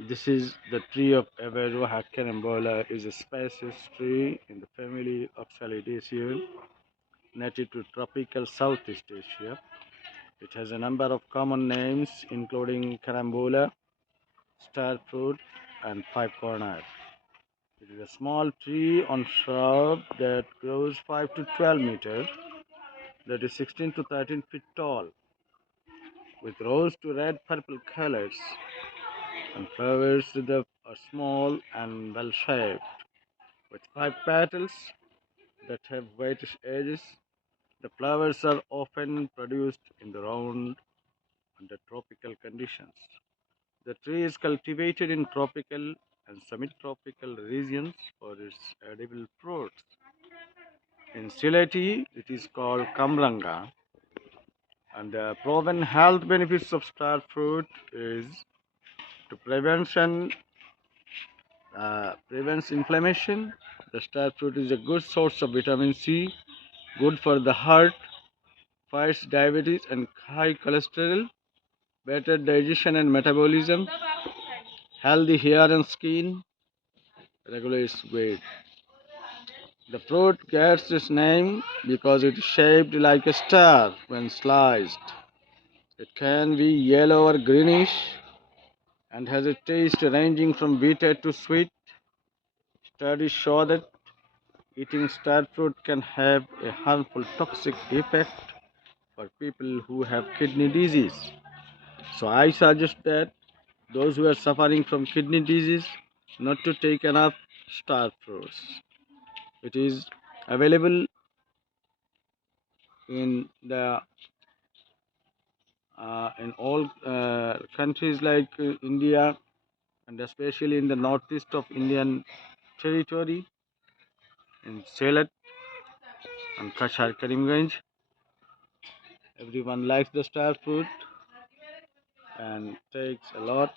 This is the tree of Averrhoa Carambola is a species tree in the family Oxalidaceae, native to tropical Southeast Asia. It has a number of common names including carambola, star fruit, and five corner. It is a small tree on shrub that grows 5 to 12 meters, that is 16 to 13 feet tall, with rose to red purple colors, and flowers that are small and well shaped, with five petals that have whitish edges. The flowers are often produced in the round under tropical conditions. The tree is cultivated in tropical and semi-tropical regions for its edible fruits. In Sileti, it is called Kamranga, and the proven health benefits of star fruit is to prevents inflammation. The star fruit is a good source of vitamin C, good for the heart, fights diabetes and high cholesterol, better digestion and metabolism, healthy hair and skin, regulates weight. The fruit gets its name because it is shaped like a star when sliced. It can be yellow or greenish and has a taste ranging from bitter to sweet. Studies show that eating star fruit can have a harmful toxic effect for people who have kidney disease. So I suggest that those who are suffering from kidney disease not to take enough star fruits. It is available in the in all countries like India, and especially in the northeast of Indian territory, in Sylhet and Kashar Karimganj. Everyone likes the star fruit and takes a lot.